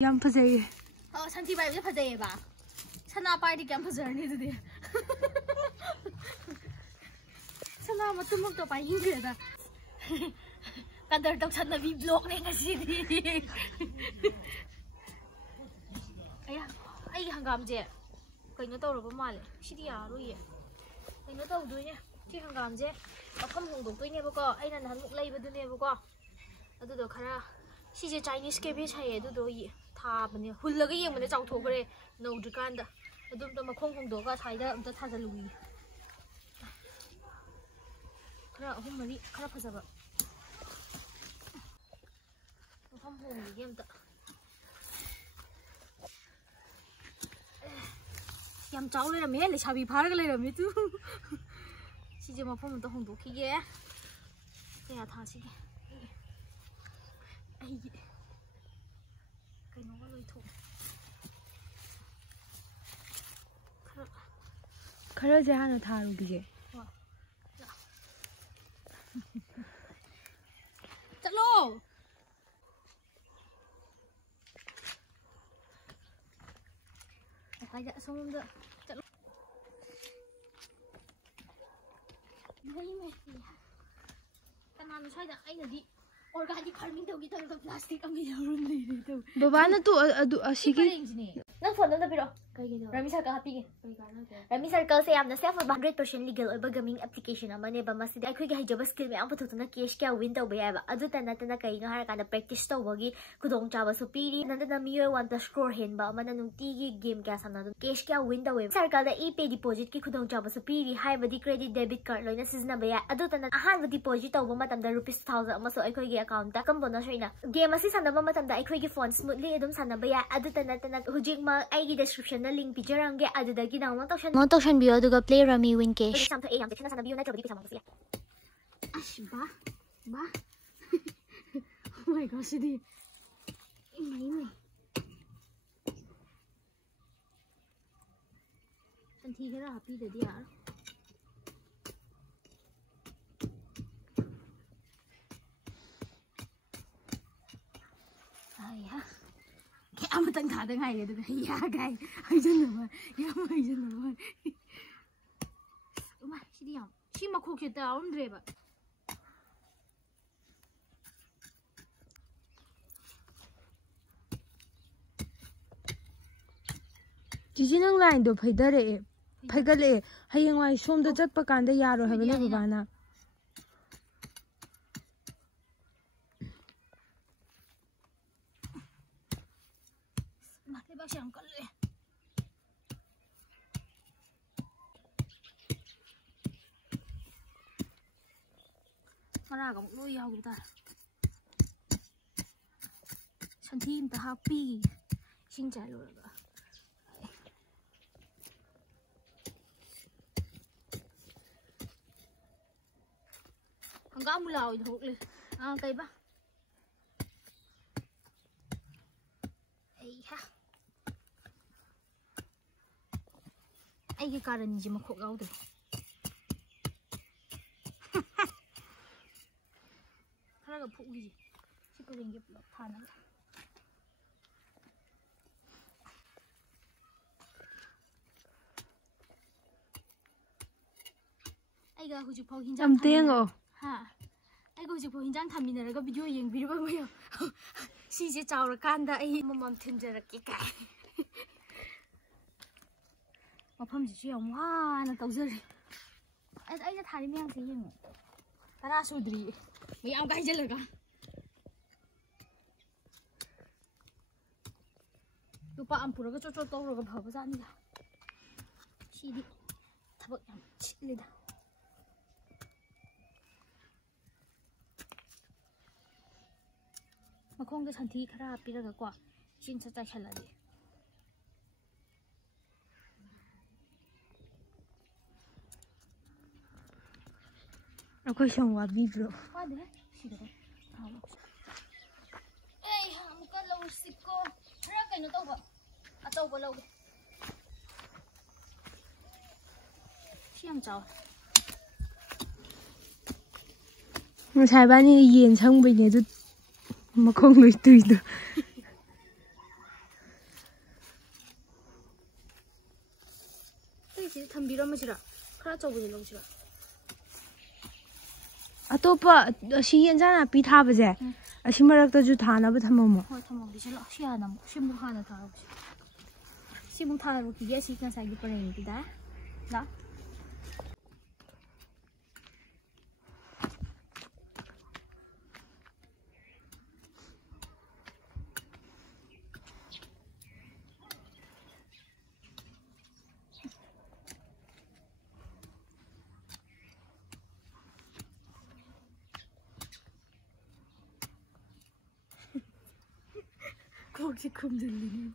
Yam fazay. Oh, santi bai bia fazay ba. Sana pai di kyam fazarni dudi. Sana matumok to pai hingre da. Kadar tok sana bi block ne ngasi di. Aya, ai hangam je. Kaino tawraba male. Sidi yaroye. Kaino tawdoine. Ti hangam je. Afam hongdoktoine bako. Aina nan muk leibadune bako. Adudo khara sije Chinese cabbage haye adudo yi thabane hullaga yengmane chawthokre nodrikanda adumta makhong hongdoga saida amta thajalui khara ahum mari khara phajaba afam hongge amta yam chaw le rame le chabi phar ga le rame tu sije mafam amta hongdokhi ge kaya tha sige ai cái nó có lôi thủng Khara je hana tharu bige. Chalo. Phải dạ xong rồi. Chalo. Đây mày. Tao làm sao dạ anh là đi. Organic farming tau kita untuk plastik kami harum ni tu. Babana tu asigi. Nang phone nang tapiro. Rami Circle happy ge. Rami Circle se amna self 100% legal oiba gaming application amane ba masidi ai khoi ge hijaba skill me am phuthuna cash kya win tau ba ba adu tana kai nga har kana practice tau bagi kudong chaba so piri nanda miyo wan ta score hen ba mana nungti gi game kya sana cash kya win tau ba Circle da e pay deposit ki kudong chaba so piri hai badi credit debit card loina sizna ba ya adu tana ahan deposit tau ba matam da rupees 1000 ama so ai khoi ge account ta kam bona soina game asi sanaba matam da ai khoi ge phone smoothly edum sanaba ya adu tana hujik ma ai gi description na link pijarange adu da gi download option bio aduga play Rummy win cash sam to e am tekna sana bio na trobidi pisam ko siya ash ba oh my gosh di ini santi kara happy de yaar aya cái ông tân thả tới ngày rồi được ya cái hay chân rồi ya hay chân rồi mà chị đi học chị mà khô kia tao không được vậy Jiji nang line do phaidare phaigale hayengwai somda chatpa kanda yaro habane babana cái bác xem con lệ mà ra có một đôi dao của ta chân thiên ta happy xin trả lời cả không có mua lòi thuộc liền cây bác ấy ha ai cái कारण gì mà khổ gấu được nó gặp phụ gì chứ có đình nghiệp lọc than lắm ai ga hujik phau hinjang am teng o ha ai ga hujik phau hinjang thamina ga video yeng bi ba yo si je chawra kanda ai mamam thinjara ke ka mafam ji yam wana tawjari ai na thari myang se yeng tara sudri mi am kai jelaga lupa ampura ga chocho tawra ga phaba jani da sidi thabak yam chilida makhong da santhi khara piraga kwa chin cha cha khaladi akhoi song wa bi bro wa de si da ei ham ka lo siko khara kaino tawba a tawba lo siam chaw sai bani yen chang bai ne du makhong loi tui do ꯑꯁꯤ ꯊꯝꯕꯤꯔꯝꯃꯁꯤꯔꯥ ꯈꯔ ꯑꯆꯧꯕꯁꯦ ꯂꯧꯁꯤꯔꯥ ꯑꯇꯣꯞꯄ ꯑꯁꯤ ꯌꯦꯟꯖꯥꯡ ꯅꯥꯄꯤ ꯊꯥꯕꯁꯦ ꯑꯁꯤ ꯃꯔꯛꯇꯁꯨ ꯊꯥꯅꯕ ꯊꯝꯃꯝꯃꯣ ꯍꯣꯏ ꯊꯝꯃꯝꯒꯦ ꯁꯤ ꯂꯥꯛ ꯁꯤ ꯍꯥꯟꯅ ꯑꯃꯨꯛ ꯁꯤꯃꯨꯛ ꯍꯥꯟꯅ ꯊꯥꯔꯛꯁꯤ 시봉 타로 기계시 간사기 버랭이다. 나. 거기 곰들리네.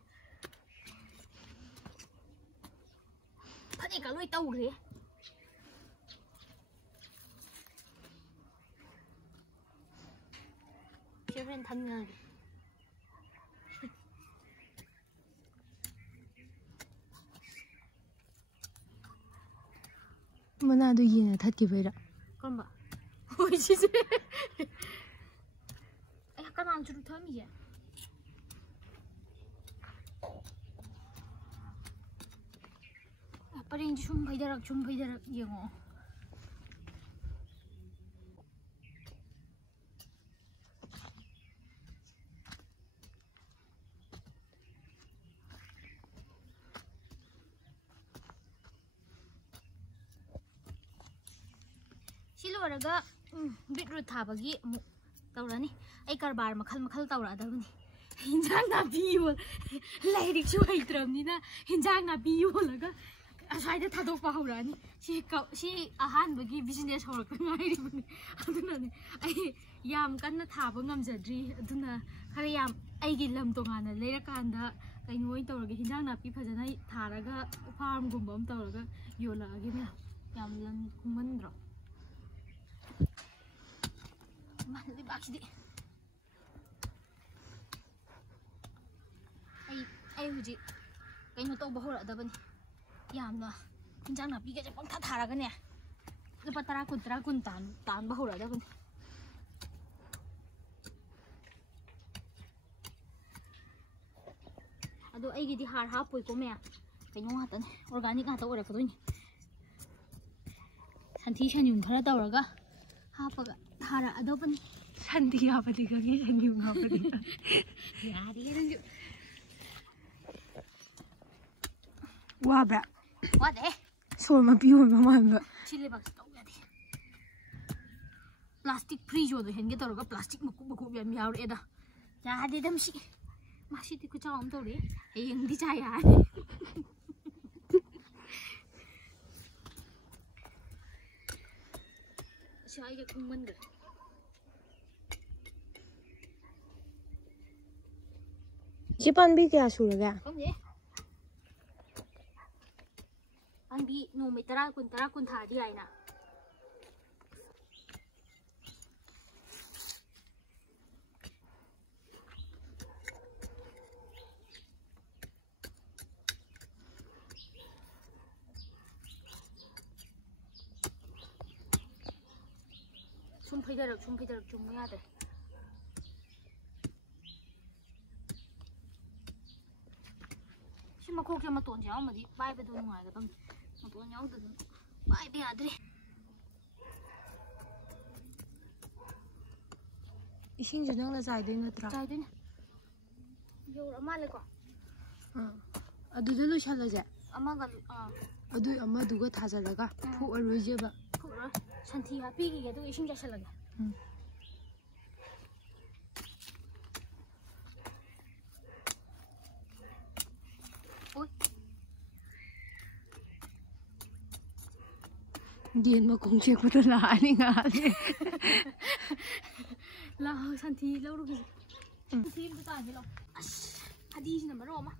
파니까 왜 떠오르? 쉐벤 단면이. 뭐나도 얘네 닫기 버려. 그럼 봐. 어이 진짜. 약간 안 주로 텀이지. Paling 좀 baydarak yung silwaraga beetroot thabagi amu tawrani ai karbar makhal tawradabani hinjang na biyo lairik chu haitramnina hinjang na biyo laga aside thadokpa hawrani si ahanbagi business hawrak ngairibani adunani ai yam kanna thaba ngamjadri aduna khara yam aigi lam tongana leirakanda kainoi tawraga hinjang napi phajana tharaga farm gumba am tawraga yolagi na yam lan kumandro mandi baksidi ai huji kaino tawba hawradabani yamna hinjang napi ga pang tharaga ne lupa 10 kun tan ba hawradabani ado aigi di har hapoi ko me kaino ngatan organic ngata ore fadoni santhi shanyum khara tawraga hapaga thara adobani 산디 아버지가 생긴 아버지. 야리는 와봐. 와대. 소만 비우면 뭐한가? 칠레박스 떠야돼. 플라스틱 프리조도 현게 떨어가 플라스틱 먹고 몇 야우에다. 야, 대담시. 맛이 되고 저 엄도리. 에잉디 자야. 자, 이게 국문들. 집안비 kaya suraga? 언니. 안비 노메 10 kun thadi aina. 좀 피다락 좀 해야 돼. 심마 거기 아마 돈 야마디 바이베도 누가가 돈 야우도 바이베 아들이 이싱 저녁에 자이도 너더라. 자이도네. 요라 말레고. 아두들로 샬라제. 아마가 아두 엄마 누가 다자다가 푹 얼어져봐. 푹어. 산티가 비기게도 이싱 자샬라게. Diyan mo kung check mo ito na aling ali. Lao, santi, lao rugi. Santi, ito tayo, lao. Ash, hadi na maroma.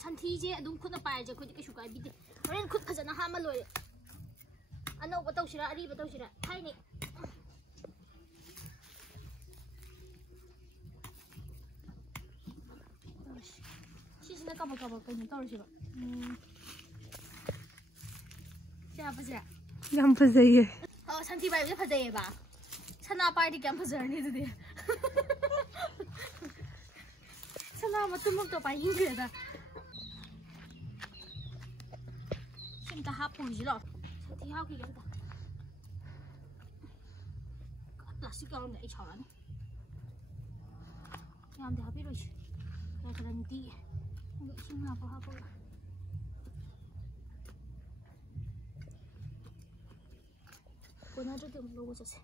Santi, je, adung kut na paya, je, kut di ka suka, bide. Rin kut ka dyan, nahamaloy. Ano, bataw sila, ari, bataw sila. Hay, ni. Sisi na kabag-kabag kayo, tawar sila. ꯌꯥꯝ ꯐꯖꯩꯌꯦ. 산티 바이브도ꯐꯖꯩꯌꯦ 봐. 산나 빠이디 ꯀꯌꯥꯝ ꯐꯖꯔꯅꯤ ꯑꯗꯨꯗꯤ. 산나 ꯃꯇꯨꯝꯃꯛꯇꯣ ꯄꯥꯏꯈꯤꯈ꯭ꯔꯦꯗ. Sinta hapon sila. Santi haki ganda. Plastic ka lang na ichawan. Yan, di happy rois. Kaya kalanti. Hanggang isang hapo-hapo. Kuna dito yung logo sa siya.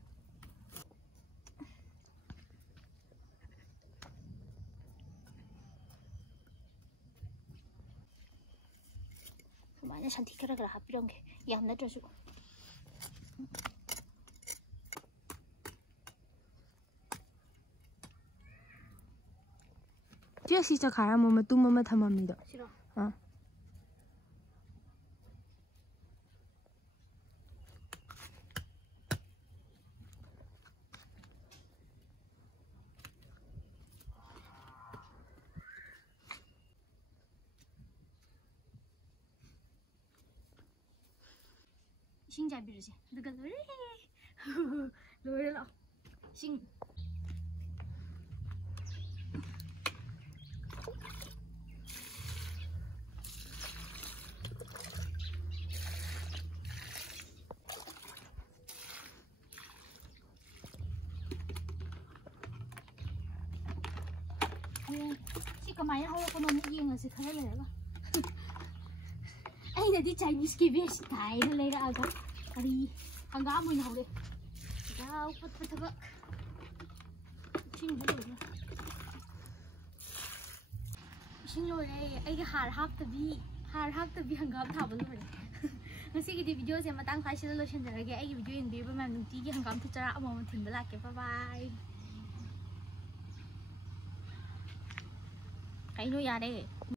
Kumanya santi kira-kira happy dong. Yang na dress. Dia si cakaya mama tu mama thamam ni do. Sira. हाँ. Sing jai biru sih. Dekat lori. Lori lah. Sing. Si kamay ako ko nung iinga si kaya lang. Ay nadi Chinese ki best style le ra aga. Ari hangga mo na hole. Daw pat pataba. Sing lo. Sing lo ai har hap tabi hangga thaba lo. Ngasi ki video se matang khai sila lo shin jarage ai video in bi ba man nung ti gi hangam thara amom thin bala ke bye bye. Cái nó ra đây